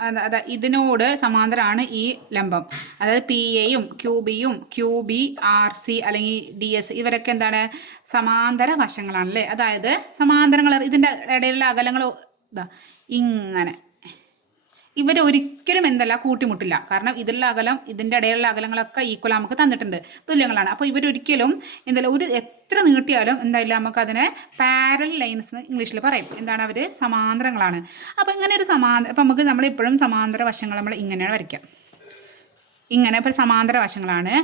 ഇതിനോട് സമാന്തരമാണ് ഈ ലംബം. അതായത് പി എയും ക്യൂ ബിയും ക്യൂ ബി ആർ സി അല്ലെങ്കിൽ ഡി എസ് ഇവരൊക്കെ എന്താണ്? സമാന്തര വശങ്ങളാണ് അല്ലേ അതായത് സമാന്തരങ്ങൾ ഇതിന്റെ ഇടയിലുള്ള അകലങ്ങൾ ഇതാ ഇങ്ങനെ. ഇവർ ഒരിക്കലും എന്തല്ല കൂട്ടിമുട്ടില്ല. കാരണം ഇതിലുള്ള അകലം ഇതിന്റെ ഇടയിലുള്ള അകലങ്ങളൊക്കെ ഈക്വൽ നമുക്ക് തന്നിട്ടുണ്ട്. തുല്യങ്ങളാണ്. അപ്പോൾ ഇവരൊരിക്കലും എന്തല്ല ഒരു എത്ര നീട്ടിയാലും എന്തായാലും നമുക്ക് അതിനെ പാരൽ ലൈൻസ് എന്ന് ഇംഗ്ലീഷിൽ പറയും. എന്താണ് അവർ സമാന്തരങ്ങളാണ്. അപ്പോൾ ഇങ്ങനെ ഒരു സമാന്തര അപ്പോൾ നമുക്ക് നമ്മളെപ്പോഴും സമാന്തര വശങ്ങൾ നമ്മൾ ഇങ്ങനെയാണ് വരയ്ക്കാം. ഇങ്ങനെ ഇപ്പോൾ സമാന്തര വശങ്ങളാണ്.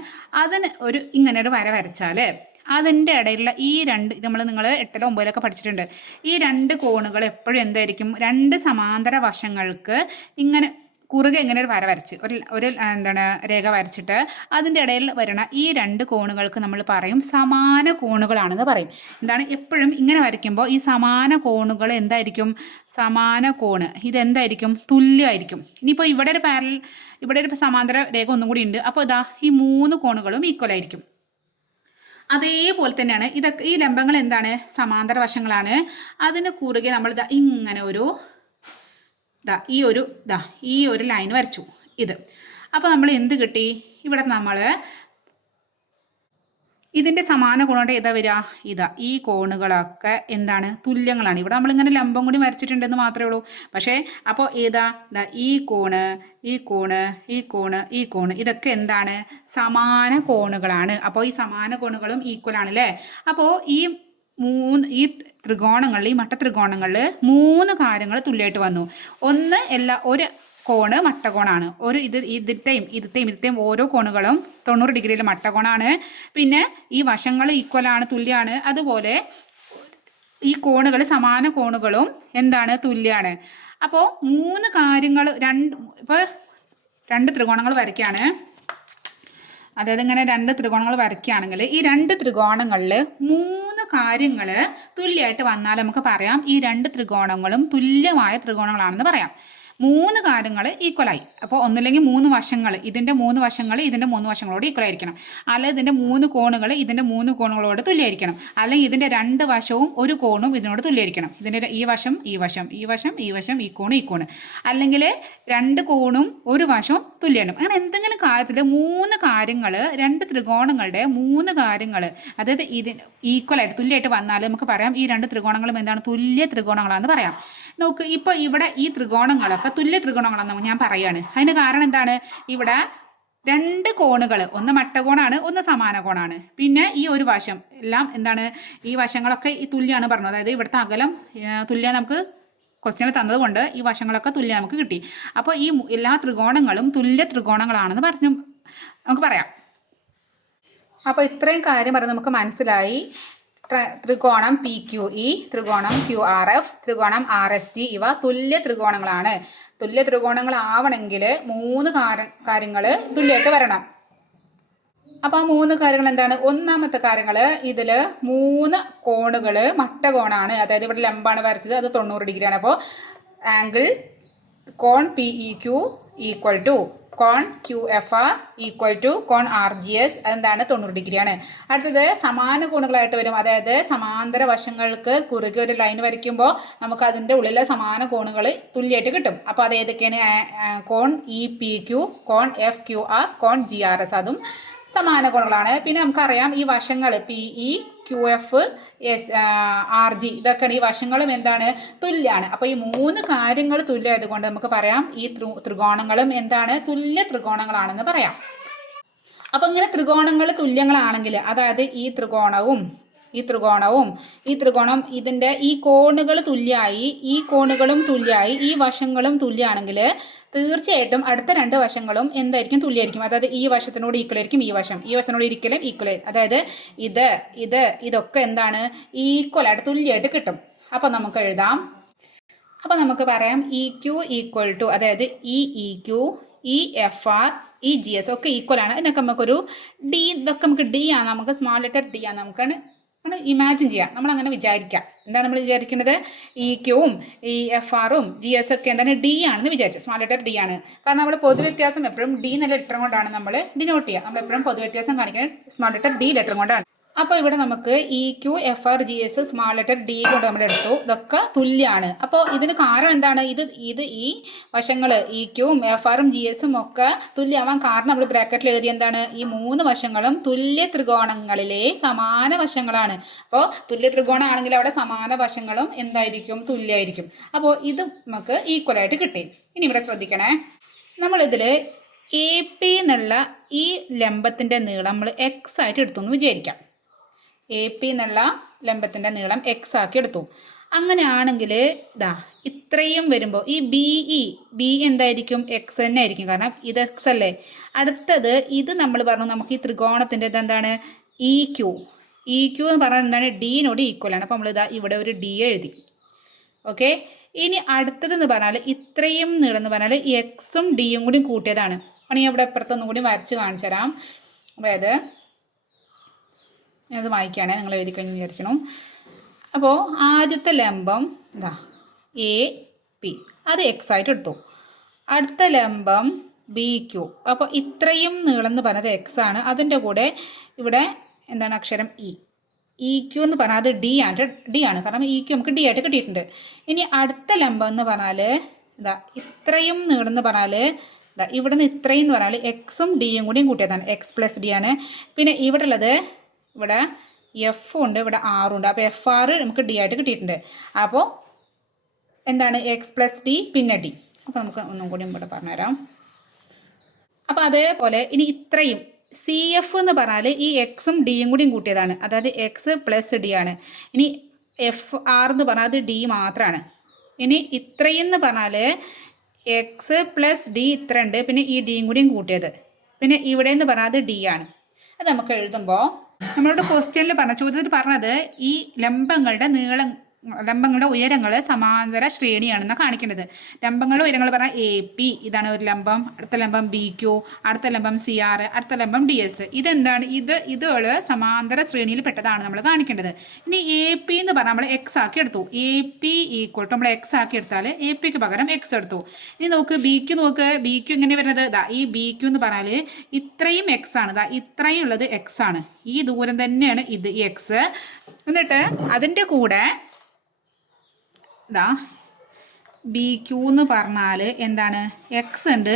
അതിന് ഒരു ഇങ്ങനെ ഒരു വര വരച്ചാൽ അതിന്റെ ഇടയിലുള്ള ഈ രണ്ട് നമ്മൾ നിങ്ങൾ എട്ടിലോ ഒമ്പതിലൊക്കെ പഠിച്ചിട്ടുണ്ട്. ഈ രണ്ട് കോണുകൾ എപ്പോഴും എന്തായിരിക്കും? രണ്ട് സമാന്തര വശങ്ങൾക്ക് ഇങ്ങനെ കുറുകെ ഇങ്ങനെ ഒരു വര വരച്ച് ഒരു ഒരു എന്താണ് രേഖ വരച്ചിട്ട് അതിന്റെ ഇടയിൽ വരണ ഈ രണ്ട് കോണുകൾക്ക് നമ്മൾ പറയും സമാന കോണുകളാണെന്ന് പറയും. എന്താണ്? എപ്പോഴും ഇങ്ങനെ വരയ്ക്കുമ്പോൾ ഈ സമാന കോണുകൾ എന്തായിരിക്കും? സമാന കോണ്. ഇതെന്തായിരിക്കും? തുല്യമായിരിക്കും. ഇനിയിപ്പോൾ ഇവിടെ ഒരു പാരൽ ഇവിടെ ഒരു സമാന്തര രേഖ ഒന്നും കൂടി ഉണ്ട്. അപ്പോൾ ഇതാ ഈ മൂന്ന് കോണുകളും ഈക്വൽ ആയിരിക്കും. അതേപോലെ തന്നെയാണ്. ഇതൊക്കെ ഈ ലംബങ്ങൾ എന്താണ്? സമാന്തര വശങ്ങളാണ്. അതിന് കുറുകെ നമ്മൾ ഇതാ ഇങ്ങനെ ഒരു ദാ ഈ ഒരു ദാ ഈ ഒരു ലൈൻ വരച്ചു. ഇത്. അപ്പോൾ നമ്മൾ എന്ത് കിട്ടി? ഇവിടെ നമ്മൾ ഇതിന്റെ സമാന കോണോട്ട് ഏതാ വരിക? ഇതാ ഈ കോണുകളൊക്കെ എന്താണ്? തുല്യങ്ങളാണ്. ഇവിടെ നമ്മളിങ്ങനെ ലംബം കൂടി വരച്ചിട്ടുണ്ടെന്ന് മാത്രമേ ഉള്ളൂ. പക്ഷേ അപ്പോൾ ഏതാ? ഈ കോണ് ഈ കോണ് ഈ കോണ് ഈ കോണ് ഇതൊക്കെ എന്താണ്? സമാന കോണുകളാണ്. അപ്പോൾ ഈ സമാന കോണുകളും ഈക്വൽ ആണ് അല്ലേ അപ്പോൾ ഈ മൂന്ന് ഈ ത്രികോണങ്ങളിൽ ഈ മട്ട ത്രികോണങ്ങളിൽ മൂന്ന് കാര്യങ്ങൾ തുല്യമായിട്ട് വന്നു. ഒന്ന് എല്ലാ ഒരു കോണ് മട്ടകോണാണ്. ഒരു ഇത് ഇതിത്തെയും ഇതിത്തെയും ഇതിത്തെയും ഓരോ കോണുകളും തൊണ്ണൂറ് ഡിഗ്രിയിൽ മട്ടകോണാണ്. പിന്നെ ഈ വശങ്ങൾ ഈക്വൽ ഈക്വലാണ് തുല്യമാണ് അതുപോലെ ഈ കോണുകൾ സമാന കോണുകളും എന്താണ്? തുല്യമാണ് അപ്പോൾ മൂന്ന് കാര്യങ്ങൾ രണ്ട് ഇപ്പോൾ രണ്ട് ത്രികോണങ്ങൾ വരയ്ക്കുകയാണ് അതായത് ഇങ്ങനെ രണ്ട് ത്രികോണങ്ങൾ വരയ്ക്കുകയാണെങ്കിൽ ഈ രണ്ട് ത്രികോണങ്ങളിൽ മൂന്ന് കാര്യങ്ങൾ തുല്യമായിട്ട് വന്നാൽ നമുക്ക് പറയാം. ഈ രണ്ട് ത്രികോണങ്ങളും തുല്യമായ ത്രികോണങ്ങളാണെന്ന് പറയാം. മൂന്ന് കാര്യങ്ങൾ ഈക്വലായി അപ്പോൾ ഒന്നില്ലെങ്കിൽ മൂന്ന് വശങ്ങൾ ഇതിന്റെ മൂന്ന് വശങ്ങൾ ഇതിന്റെ മൂന്ന് വശങ്ങളോട് ഈക്വൽ ആയിരിക്കണം. അല്ലെങ്കിൽ ഇതിന്റെ മൂന്ന് കോണുകൾ ഇതിന്റെ മൂന്ന് കോണുകളോട് തുല്യമായിരിക്കണം അല്ലെങ്കിൽ ഇതിന്റെ രണ്ട് വശവും ഒരു കോണും ഇതിനോട് തുല്യമായിരിക്കണം ഇതിന്റെ ഈ വശം ഈ വശം ഈ വശം ഈ വശം ഈ കോണ് ഈ കോണ്. അല്ലെങ്കിൽ രണ്ട് കോണും ഒരു വശവും തുല്യമാണ് അങ്ങനെ എന്തെങ്കിലും കാര്യത്തിൽ മൂന്ന് കാര്യങ്ങൾ രണ്ട് ത്രികോണങ്ങളുടെ മൂന്ന് കാര്യങ്ങൾ അതായത് ഇതിന് ഈക്വലായിട്ട് തുല്യമായിട്ട് വന്നാൽ നമുക്ക് പറയാം ഈ രണ്ട് ത്രികോണങ്ങളും എന്താണ്? തുല്യ ത്രികോണങ്ങളാണെന്ന് പറയാം. നോക്ക് ഇപ്പോൾ ഇവിടെ ഈ ത്രികോണങ്ങളൊക്കെ തുല്യ ത്രികോണങ്ങളെന്ന് ഞാൻ പറയാണ്. അതിന് കാരണം എന്താണ്? ഇവിടെ രണ്ട് കോണുകൾ ഒന്ന് മട്ടകോണാണ് ഒന്ന് സമാന കോണാണ് പിന്നെ ഈ ഒരു വശം എല്ലാം എന്താണ്? ഈ വശങ്ങളൊക്കെ ഈ തുല്യമാണ് പറഞ്ഞത്. അതായത് ഇവിടുത്തെ അകലം തുല്യ നമുക്ക് ക്വസ്റ്റ്യനിൽ തന്നതുകൊണ്ട് ഈ വശങ്ങളൊക്കെ തുല്യം നമുക്ക് കിട്ടി. അപ്പോൾ ഈ എല്ലാ ത്രികോണങ്ങളും തുല്യ ത്രികോണങ്ങളാണെന്ന് പറഞ്ഞു നമുക്ക് പറയാം. അപ്പോൾ ഇത്രയും കാര്യം പറഞ്ഞ് നമുക്ക് മനസ്സിലായി. ത്രികോണം പി ക്യു ഇ ത്രികോണം ക്യു ആർ എഫ് ത്രികോണം ആർ എസ് ടി ഇവ തുല്യ ത്രികോണങ്ങളാണ്. തുല്യ ത്രികോണങ്ങളാവണമെങ്കിൽ മൂന്ന് കാര്യങ്ങൾ തുല്യമായിട്ട് വരണം. അപ്പോൾ ആ മൂന്ന് കാര്യങ്ങൾ എന്താണ് ഒന്നാമത്തെ കാര്യങ്ങൾ ഇതിൽ മൂന്ന് കോണുകൾ മട്ടകോണാണ്. അതായത് ഇവിടെ ലംബാണ് വരച്ചത് അത് തൊണ്ണൂറ് ഡിഗ്രിയാണ്. അപ്പോൾ angle cone P E Q equal to cone Q F R equal to cone R G S എന്താണ് തൊണ്ണൂറ് ഡിഗ്രിയാണ്. അടുത്തത് സമാന കോണുകളായിട്ട് വരും. അതായത് സമാന്തര വശങ്ങൾക്ക് കുറുകെ ഒരു ലൈൻ വരയ്ക്കുമ്പോൾ നമുക്ക് അതിന്റെ ഉള്ളിലെ സമാന കോണുകൾ തുല്യമായിട്ട് കിട്ടും. അപ്പോൾ അത് ഏതൊക്കെയാണ്? കോൺ ഇ പി ക്യു കോൺ എഫ് ക്യു ആർ കോൺ ജി ആർ എസ് അതും സമാന കോണുകളാണ്. പിന്നെ നമുക്കറിയാം ഈ വശങ്ങൾ P E Q F S R G ഇതൊക്കെയാണ് ഈ വശങ്ങളും എന്താണ് തുല്യാണ്. അപ്പോൾ ഈ മൂന്ന് കാര്യങ്ങൾ തുല്യമായതുകൊണ്ട് നമുക്ക് പറയാം ഈ ത്രികോണങ്ങളും എന്താണ് തുല്യ ത്രികോണങ്ങളാണെന്ന് പറയാം. അപ്പോൾ ഇങ്ങനെ ത്രികോണങ്ങൾ തുല്യങ്ങളാണെങ്കിൽ അതായത് ഈ ത്രികോണവും ഈ ത്രികോണവും ഈ ത്രികോണം ഇതിന്റെ ഈ കോണുകൾ തുല്യമായി ഈ കോണുകളും തുല്യമായി ഈ വശങ്ങളും തുല്യമാണെങ്കിൽ തീർച്ചയായിട്ടും അടുത്ത രണ്ട് വശങ്ങളും എന്തായിരിക്കും? തുല്യമായിരിക്കും. അതായത് ഈ വശത്തിനോട് ഈക്വൽ ആയിരിക്കും ഈ വശം. ഈ വശത്തിനോട് ഇരിക്കലും ഈക്വൽ അതായത് ഇത് ഇത് ഇതൊക്കെ എന്താണ്? ഈക്വൽ ആയിട്ട് തുല്യമായിട്ട് കിട്ടും. അപ്പോൾ നമുക്ക് എഴുതാം. അപ്പോൾ നമുക്ക് പറയാം ഇ ക്യു ഈക്വൽ ടു അതായത് E E Q E F R E G S ഒക്കെ ഈക്വൽ ആണ്. ഇതിനൊക്കെ നമുക്കൊരു ഡി ഇതൊക്കെ നമുക്ക് ഡി ആണ്. നമുക്ക് സ്മോൾ ലെറ്റർ ഡി ആണ്. നമുക്കാണ് നമ്മൾ ഇമാജിൻ ചെയ്യാം. നമ്മൾ അങ്ങനെ വിചാരിക്കാം. എന്താണ് നമ്മൾ വിചാരിക്കേണ്ടത് ഇ ക്യൂവും ഈ എഫ് ആറും ജി എസ് ഒക്കെ എന്താണ് ഡി ആണെന്ന് വിചാരിച്ചു. സ്മാൾ ലെറ്റർ ഡി ആണ്. കാരണം നമ്മൾ പൊതുവ്യത്യാസം എപ്പോഴും ഡി എന്ന ലെറ്റർ കൊണ്ടാണ് നമ്മൾ ഡിനോട്ട് ചെയ്യുക. നമ്മൾ എപ്പോഴും പൊതുവ്യത്യാസം കാണിക്കുന്നത് സ്മാൾ ലെറ്റർ ഡി ലെറ്റർ കൊണ്ടാണ്. അപ്പോൾ ഇവിടെ നമുക്ക് E Q F R G S small letter D കൊണ്ട് നമ്മൾ എടുത്തു. ഇതൊക്കെ തുല്യമാണ് അപ്പോൾ ഇതിന് കാരണം എന്താണ്? ഇത് ഇത് ഈ വശങ്ങൾ ഇ ക്യൂവും എഫ് ആറും ജി എസും ഒക്കെ തുല്യമാവാൻ കാരണം നമ്മൾ ബ്രാക്കറ്റിൽ എഴുതി എന്താണ്? ഈ മൂന്ന് വശങ്ങളും തുല്യ ത്രികോണങ്ങളിലെ സമാന വശങ്ങളാണ്. അപ്പോൾ തുല്യ ത്രികോണമാണെങ്കിൽ അവിടെ സമാന വശങ്ങളും എന്തായിരിക്കും? തുല്യമായിരിക്കും അപ്പോൾ ഇത് നമുക്ക് ഈക്വലായിട്ട് കിട്ടി. ഇനി ഇവിടെ ശ്രദ്ധിക്കണേ. നമ്മളിതിൽ എ പി എന്നുള്ള ഈ ലംബത്തിന്റെ നീളം നമ്മൾ എക്സ് ആയിട്ട് എടുത്തു എന്ന് വിചാരിക്കാം. എ പി എന്നുള്ള ലംബത്തിന്റെ നീളം എക്സ് ആക്കി എടുത്തു. അങ്ങനെയാണെങ്കിൽ ഇതാ ഇത്രയും വരുമ്പോൾ ഈ ബി ഇ ബി എന്തായിരിക്കും? എക്സ് തന്നെ ആയിരിക്കും. കാരണം ഇത് എക്സ് അല്ലേ? അടുത്തത് ഇത് നമ്മൾ പറഞ്ഞു നമുക്ക് ഈ ത്രികോണത്തിന്റെ ഇത് എന്താണ്? ഇ ക്യു ഇ ക്യു എന്ന് പറഞ്ഞാൽ എന്താണ്? ഡിനോട് ഈക്വൽ ആണ്. അപ്പോൾ ഇതാ ഇവിടെ ഒരു ഡി എഴുതി. ഓക്കെ ഇനി അടുത്തതെന്ന് പറഞ്ഞാൽ ഇത്രയും നീളം എന്ന് പറഞ്ഞാൽ എക്സും ഡിയും കൂടി കൂട്ടിയതാണ്. ഞാൻ ഇവിടെ ഇപ്പുറത്തൊന്നും കൂടി വരച്ച് കാണിച്ചു തരാം. അതായത് ഞാനത് വായിക്കുകയാണെ നിങ്ങൾ എഴുതി കഴിഞ്ഞ് വിചാരിക്കണം. അപ്പോൾ ആദ്യത്തെ ലംബം ഇതാ എ പി അത് എക്സ് ആയിട്ട് എടുത്തു. അടുത്ത ലംബം ബി ക്യു അപ്പോൾ ഇത്രയും നീളം എന്ന് പറഞ്ഞത് എക്സ് ആണ്. അതിന്റെ കൂടെ ഇവിടെ എന്താണ് അക്ഷരം ഇ ഇ ക്യു എന്ന് പറഞ്ഞാൽ അത് ഡി ആണ് ഡി ആണ്. കാരണം ഇ ക്യു നമുക്ക് ഡി ആയിട്ട് കിട്ടിയിട്ടുണ്ട്. ഇനി അടുത്ത ലംബം എന്ന് പറഞ്ഞാൽ ഇതാ ഇത്രയും നീളം എന്ന് പറഞ്ഞാൽ ഇതാ ഇവിടുന്ന് ഇത്രയും എന്ന് പറഞ്ഞാൽ എക്സും ഡിയും കൂടിയും കൂട്ടിയതാണ്. എക്സ് പ്ലസ് ഡി ആണ്. പിന്നെ ഇവിടെ ഉള്ളത് ഇവിടെ എഫ് ഉണ്ട് ഇവിടെ ആറും ഉണ്ട്. അപ്പോൾ എഫ് ആറ് നമുക്ക് ഡി ആയിട്ട് കിട്ടിയിട്ടുണ്ട്. അപ്പോൾ എന്താണ്? എക്സ് പ്ലസ് ഡി പിന്നെ ഡി അപ്പോൾ നമുക്ക് ഒന്നും കൂടി ഇവിടെ പറഞ്ഞുതരാം. അപ്പോൾ അതേപോലെ ഇനി ഇത്രയും സി എഫ് എന്ന് പറഞ്ഞാൽ ഈ എക്സും ഡിയും കൂടിയും കൂട്ടിയതാണ്. അതായത് എക്സ് പ്ലസ് ഡി ആണ്. ഇനി എഫ് ആർ എന്ന് പറഞ്ഞാൽ അത് ഡി മാത്രമാണ് ഇനി ഇത്രയും എന്ന് പറഞ്ഞാൽ എക്സ് പ്ലസ് ഡി ഇത്ര ഉണ്ട് പിന്നെ ഈ ഡിയും കൂടിയും കൂട്ടിയത്. പിന്നെ ഇവിടെ എന്ന് പറഞ്ഞാൽ അത് ഡി ആണ്. അത് നമുക്ക് എഴുതുമ്പോൾ നമ്മളോട് ക്വസ്റ്റ്യനിൽ പറഞ്ഞ ചോദ്യത്തിൽ പറഞ്ഞത് ഈ ലംബങ്ങളുടെ നീളം ലംബങ്ങളുടെ ഉയരങ്ങൾ സമാന്തര ശ്രേണിയാണെന്ന് കാണിക്കേണ്ടത് ലംബങ്ങളുടെ ഉയരങ്ങൾ പറഞ്ഞാൽ എ പി ഇതാണ് ഒരു ലംബം. അടുത്ത ലംബം ബി ക്യു അടുത്ത ലംബം സി ആർ അടുത്ത ലംബം ഡി എസ് ഇതെന്താണ്? ഇത് ഇതുകൾ സമാന്തര ശ്രേണിയിൽ പെട്ടതാണ് നമ്മൾ കാണിക്കേണ്ടത്. ഇനി എ പി എന്ന് പറഞ്ഞാൽ നമ്മൾ എക്സ് ആക്കി എടുത്തു. എ പി ഈക്വൽ ടു നമ്മൾ എക്സ് ആക്കി എടുത്താൽ എ പിക്ക് പകരം എക്സ് എടുത്തു. ഇനി നോക്ക് ബി ക്യു നോക്ക്. ബി ക്യു എങ്ങനെ വരുന്നത്? ഇതാ ഈ ബി ക്യു എന്ന് പറഞ്ഞാൽ ഇത്രയും എക്സ് ആണ്. ഇതാ ഇത്രയും ഉള്ളത് എക്സ് ആണ്. ഈ ദൂരം തന്നെയാണ് ഇത് എക്സ് എന്നിട്ട് അതിന്റെ കൂടെ ഇതാ ബി ക്യൂ എന്ന് പറഞ്ഞാൽ എന്താണ്? എക്സ് ഉണ്ട്.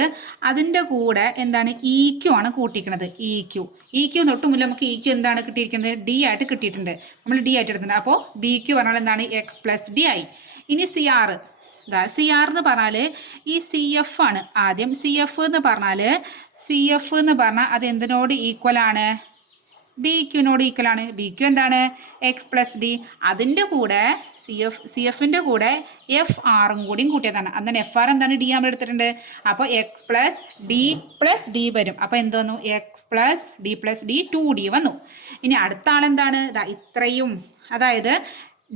അതിന്റെ കൂടെ എന്താണ്? ഇ ക്യു ആണ് കൂട്ടിയിരിക്കുന്നത്. ഇ ക്യു ഇ ക്യു തൊട്ട് മുന്നിൽ നമുക്ക് ഇ ക്യു എന്താണ് കിട്ടിയിരിക്കുന്നത്? ഡി ആയിട്ട് കിട്ടിയിട്ടുണ്ട്. നമ്മൾ ഡി ആയിട്ട് എടുത്തിട്ടുണ്ട്. അപ്പോൾ ബി ക്യു പറഞ്ഞാൽ എന്താണ്? എക്സ് പ്ലസ് ഡി ആയി ഇനി സി ആർ ഇതാ സി ആർ എന്ന് പറഞ്ഞാൽ ഈ സി എഫ് ആണ് ആദ്യം. സി എഫ് എന്ന് പറഞ്ഞാൽ സി എഫ് എന്ന് പറഞ്ഞാൽ അത് എന്തിനോട് ഈക്വൽ ആണ്? ബി ക്യൂനോട് ഈക്വൽ ആണ്. ബി ക്യു എന്താണ്? എക്സ് പ്ലസ് ഡി അതിന്റെ കൂടെ സി എഫ് സി എഫിന്റെ കൂടെ എഫ് ആറും കൂടിയും കൂട്ടിയതാണ്. അന്നേരം എഫ് ആർ എന്താണ്? ഡി നമ്മൾ എടുത്തിട്ടുണ്ട്. അപ്പോൾ X plus D plus D വരും. അപ്പോൾ എന്ത് വന്നു? X plus D plus D two D വന്നു. ഇനി അടുത്ത ആളെന്താണ് ഇതാ ഇത്രയും. അതായത്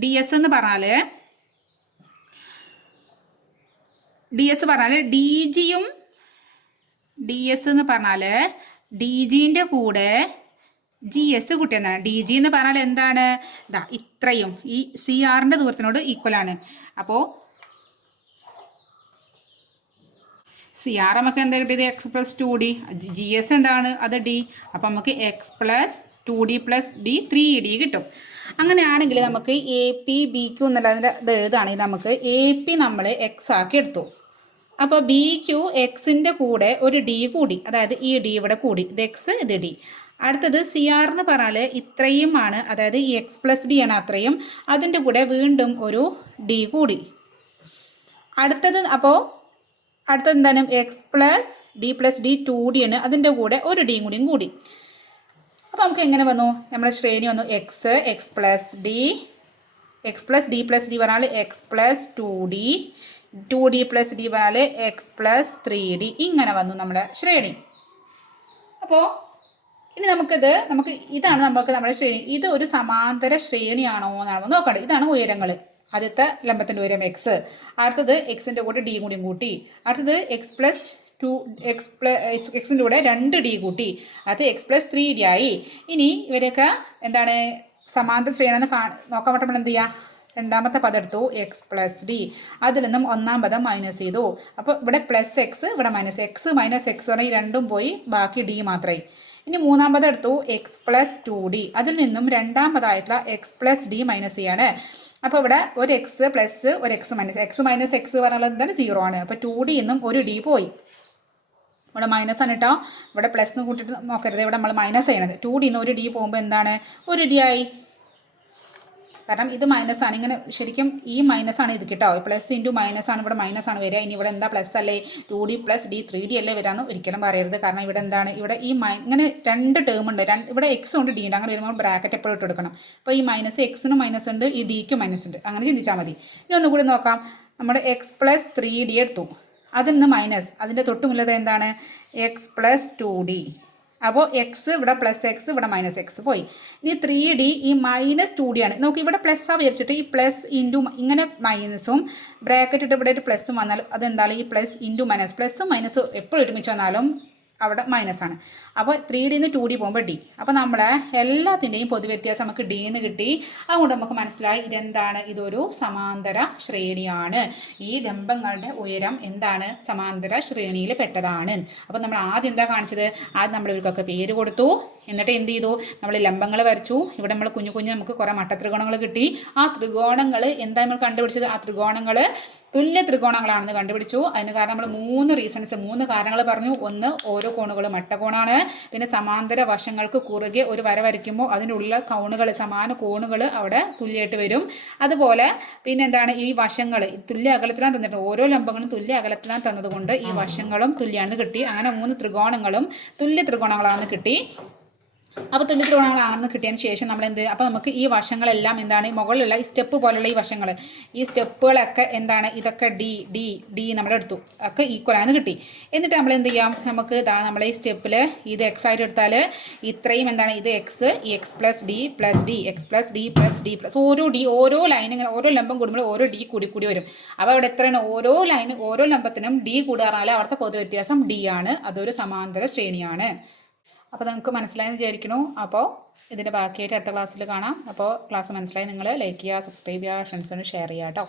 ഡി എസ് എന്ന് പറഞ്ഞാൽ ഡി എസ് പറഞ്ഞാൽ ഡി ജിയും ഡി എസ് എന്ന് പറഞ്ഞാൽ ഡി ജിന്റെ കൂടെ ജി എസ് കുട്ടിയെന്നാണ് ഡി ജി എന്ന് പറഞ്ഞാൽ എന്താണ്? ഇതാ ഇത്രയും. ഈ സി ആറിന്റെ ദൂരത്തിനോട് ഈക്വൽ ആണ്. അപ്പോൾ സി ആർ നമുക്ക് എന്താ കിട്ടിയത്? X plus two D G S എന്താണ്? അത് ഡി അപ്പം നമുക്ക് X plus two D plus D three D കിട്ടും. അങ്ങനെയാണെങ്കിൽ നമുക്ക് എ പി ബി ക്യു എന്നുള്ളതിന്റെ ഇത് എഴുതുകയാണെങ്കിൽ നമുക്ക് എ പി നമ്മൾ എക്സ് ആക്കി എടുത്തു. അപ്പോൾ ബി ക്യു എക്സിന്റെ കൂടെ ഒരു ഡി കൂടി അതായത് ഈ ഡി ഇവിടെ കൂടി. ഇത് എക്സ് ഇത് ഡി അടുത്തത് സി ആർ എന്ന് പറഞ്ഞാൽ ഇത്രയും ആണ്. അതായത് ഈ എക്സ് പ്ലസ് ഡി ആണ് അത്രയും. അതിന്റെ കൂടെ വീണ്ടും ഒരു ഡി കൂടി. അടുത്തത് അപ്പോൾ അടുത്തത് എന്താണ്? X plus D plus D two D ആണ്. അതിന്റെ കൂടെ ഒരു ഡിയും കൂടിയും കൂടി. അപ്പോൾ നമുക്ക് എങ്ങനെ വന്നു? നമ്മുടെ ശ്രേണി വന്നു X X plus D X plus D plus D പറഞ്ഞാൽ X plus two D two D plus D പറഞ്ഞാൽ എക്സ് പ്ലസ് ത്രീ ഡി ഇങ്ങനെ വന്നു നമ്മുടെ ശ്രേണി. അപ്പോൾ ഇനി നമുക്കിത് നമുക്ക് ഇതാണ് നമുക്ക് നമ്മുടെ ശ്രേണി. ഇത് ഒരു സമാന്തര ശ്രേണിയാണോ എന്നാണോ നോക്കണ്ടത് ഇതാണ് ഉയരങ്ങൾ ആദ്യത്തെ ലംബത്തിന്റെ ഉയരം എക്സ് അടുത്തത് എക്സിന്റെ കൂടെ ഡി കൂടിയും കൂട്ടി. അടുത്തത് X plus two X plus എക്സിന്റെ കൂടെ രണ്ട് ഡി കൂട്ടി. അത് എക്സ് പ്ലസ് ത്രീ ഡി ആയി. ഇനി ഇവരൊക്കെ എന്താണ് സമാന്തര ശ്രേണിയെന്ന് കാ നോക്കാൻ പറ്റുമ്പോൾ എന്ത് ചെയ്യുക രണ്ടാമത്തെ പദം എടുത്തു. എക്സ് പ്ലസ് ഡി അതിൽ നിന്നും ഒന്നാം പദം മൈനസ് ചെയ്തു. അപ്പോൾ ഇവിടെ പ്ലസ് എക്സ് ഇവിടെ മൈനസ് എക്സ് മൈനസ് എക്സ് പറഞ്ഞാൽ ഈ രണ്ടും പോയി. ബാക്കി ഡി മാത്രമായി. ഇനി മൂന്നാമത് എടുത്തു എക്സ് പ്ലസ് ടു ഡി അതിൽ നിന്നും രണ്ടാമതായിട്ടുള്ള എക്സ് പ്ലസ് ഡി മൈനസ് ചെയ്യാണ് അപ്പോൾ ഇവിടെ ഒരു എക്സ് പ്ലസ് ഒരു X minus X minus X പറഞ്ഞാൽ എന്താണ്? സീറോ ആണ്. അപ്പോൾ ടു ഡി നിന്നും ഒരു ഡി പോയി. ഇവിടെ മൈനസ് ആണ് കേട്ടോ ഇവിടെ പ്ലസ് എന്ന് കൂട്ടിയിട്ട് നോക്കരുത്. ഇവിടെ നമ്മൾ മൈനസ് ചെയ്യണത്. ടു ഡി നിന്ന് ഒരു ഡി പോകുമ്പോൾ എന്താണ്? ഒരു ഡി ആയി. കാരണം ഇത് മൈനസ് ആണ്. ഇങ്ങനെ ശരിക്കും ഈ മൈനസ് ആണ് ഇത് കിട്ടോ. പ്ലസ് ഇന്റു മൈനസ് ആണ് ഇവിടെ മൈനസ് ആണ് വരിക. ഇനി ഇവിടെ എന്താ പ്ലസ് അല്ലേ? Two D plus D three D അല്ലേ വരാമെന്ന് ഒരിക്കലും പറയരുത്. കാരണം ഇവിടെ എന്താണ്? ഇവിടെ ഈ മൈ ഇങ്ങനെ രണ്ട് ടേം ഉണ്ട്. രണ്ട് ഇവിടെ എക്സ് ഉണ്ട് ഡി ഉണ്ട്. അങ്ങനെ വരുമ്പോൾ ബ്രാക്കറ്റ് എപ്പോഴും ഇട്ട് കൊടുക്കണം. അപ്പോൾ ഈ മൈനസ് എക്സിനും മൈനസ് ഉണ്ട്. ഈ ഡിക്കും മൈനസ് ഉണ്ട്. അങ്ങനെ ചിന്തിച്ചാൽ മതി. ഇനി ഒന്നുകൂടി നോക്കാം. നമ്മുടെ എക്സ് പ്ലസ് ത്രീ ഡി എടുത്തു. അതിൽ നിന്ന് മൈനസ് അതിന്റെ തൊട്ടുമുള്ളത് എന്താണ്? എക്സ് പ്ലസ് ടു ഡി അപ്പോൾ എക്സ് ഇവിടെ പ്ലസ് എക്സ് ഇവിടെ മൈനസ് എക്സ് പോയി. ഇനി ത്രീ ഡി ഈ മൈനസ് ടു ഡി ആണ്. നമുക്ക് ഇവിടെ പ്ലസ് ആ വിചാരിച്ചിട്ട് ഈ പ്ലസ് ഇന്റു ഇങ്ങനെ മൈനസും ബ്രാക്കറ്റ് ഇട്ട് ഇവിടെ ഒരു പ്ലസ്സും വന്നാൽ അതെന്താണ്? ഈ പ്ലസ് ഇന്റു മൈനസ് പ്ലസ്സും മൈനസും എപ്പോഴും ഒരുമിച്ച് വന്നാലും അവിടെ മൈനസ് ആണ്. അപ്പോൾ ത്രീ ഡിന്ന് ടു ഡി പോകുമ്പോൾ ഡി അപ്പോൾ നമ്മളെ എല്ലാത്തിന്റെയും പൊതുവ്യത്യാസം നമുക്ക് ഡി എന്ന് കിട്ടി. അതുകൊണ്ട് നമുക്ക് മനസ്സിലായി ഇതെന്താണ്? ഇതൊരു സമാന്തര ശ്രേണിയാണ്. ഈ ദമ്പങ്ങളുടെ ഉയരം എന്താണ്? സമാന്തര ശ്രേണിയിൽ പെട്ടതാണ്. അപ്പോൾ നമ്മൾ ആദ്യം എന്താ കാണിച്ചത്? ആദ്യം നമ്മൾ ഇവർക്കൊക്കെ പേര് കൊടുത്തു. എന്നിട്ട് എന്ത് ചെയ്തു? നമ്മൾ ലംബങ്ങൾ വരച്ചു. ഇവിടെ നമ്മൾ കുഞ്ഞു കുഞ്ഞു നമുക്ക് കുറേ മട്ടത്രികോണങ്ങൾ കിട്ടി. ആ ത്രികോണങ്ങൾ എന്താ നമ്മൾ കണ്ടുപിടിച്ചത്? ആ ത്രികോണങ്ങൾ തുല്യ ത്രികോണങ്ങളാണെന്ന് കണ്ടുപിടിച്ചു. അതിന് കാരണം നമ്മൾ മൂന്ന് റീസൺസ് മൂന്ന് കാരണങ്ങൾ പറഞ്ഞു. ഒന്ന് ഓരോ കോണുകൾ മട്ടകോണാണ്. പിന്നെ സമാന്തര വശങ്ങൾക്ക് കുറുകെ ഒരു വര വരയ്ക്കുമ്പോൾ അതിനുള്ള കോണുകൾ സമാന കോണുകൾ അവിടെ തുല്യമായിട്ട് വരും. അതുപോലെ പിന്നെ എന്താണ്? ഈ വശങ്ങൾ തുല്യ അകലത്തിലാണ് തന്നിട്ട് ഓരോ ലംബങ്ങളും തുല്യ അകലത്തിലാണ് തന്നതുകൊണ്ട് ഈ വശങ്ങളും തുല്യമാണെന്ന് കിട്ടി. അങ്ങനെ മൂന്ന് ത്രികോണങ്ങളും തുല്യ ത്രികോണങ്ങളാണെന്ന് കിട്ടി. അപ്പോൾ തുല്യ ത്രികോണങ്ങളാണെന്ന് കിട്ടിയതിന് ശേഷം നമ്മൾ എന്ത് അപ്പോൾ നമുക്ക് ഈ വശങ്ങളെല്ലാം എന്താണ് മുകളിലുള്ള ഈ സ്റ്റെപ്പ് പോലുള്ള ഈ വശങ്ങൾ ഈ സ്റ്റെപ്പുകളൊക്കെ എന്താണ് ഇതൊക്കെ ഡി ഡി ഡി നമ്മൾ എടുത്തു. ഒക്കെ ഈക്വലാന്ന് കിട്ടി. എന്നിട്ട് നമ്മൾ എന്ത് ചെയ്യാം നമുക്ക് ഇതാ നമ്മളെ ഈ സ്റ്റെപ്പിൽ ഇത് എക്സ് ആയിട്ട് എടുത്താൽ ഇത്രയും എന്താണ് ഇത് എക്സ് ഈ X plus D plus D X plus D plus D plus ഓരോ ഡി ഓരോ ലൈൻ ഇങ്ങനെ ഓരോ ലംബം കൂടുമ്പോൾ ഓരോ ഡി കൂടി കൂടി വരും. അപ്പോൾ അവിടെ എത്രയാണ് ഓരോ ലൈൻ ഓരോ ലംബത്തിനും ഡി കൂടാറാൽ അവിടുത്തെ പൊതുവ്യത്യാസം ഡി ആണ് അതൊരു സമാന്തര ശ്രേണിയാണ്. അപ്പോൾ നിങ്ങൾക്ക് മനസ്സിലായെന്ന് വിചാരിക്കുന്നു. അപ്പോൾ ഇതിന്റെ ബാക്കിയായിട്ട് അടുത്ത ക്ലാസ്സിൽ കാണാം. അപ്പോൾ ക്ലാസ് മനസ്സിലായി. നിങ്ങൾ ലൈക്ക് ചെയ്യുക സബ്സ്ക്രൈബ് ചെയ്യുക ഫ്രണ്ട്സിന് ഷെയർ ചെയ്യുക കേട്ടോ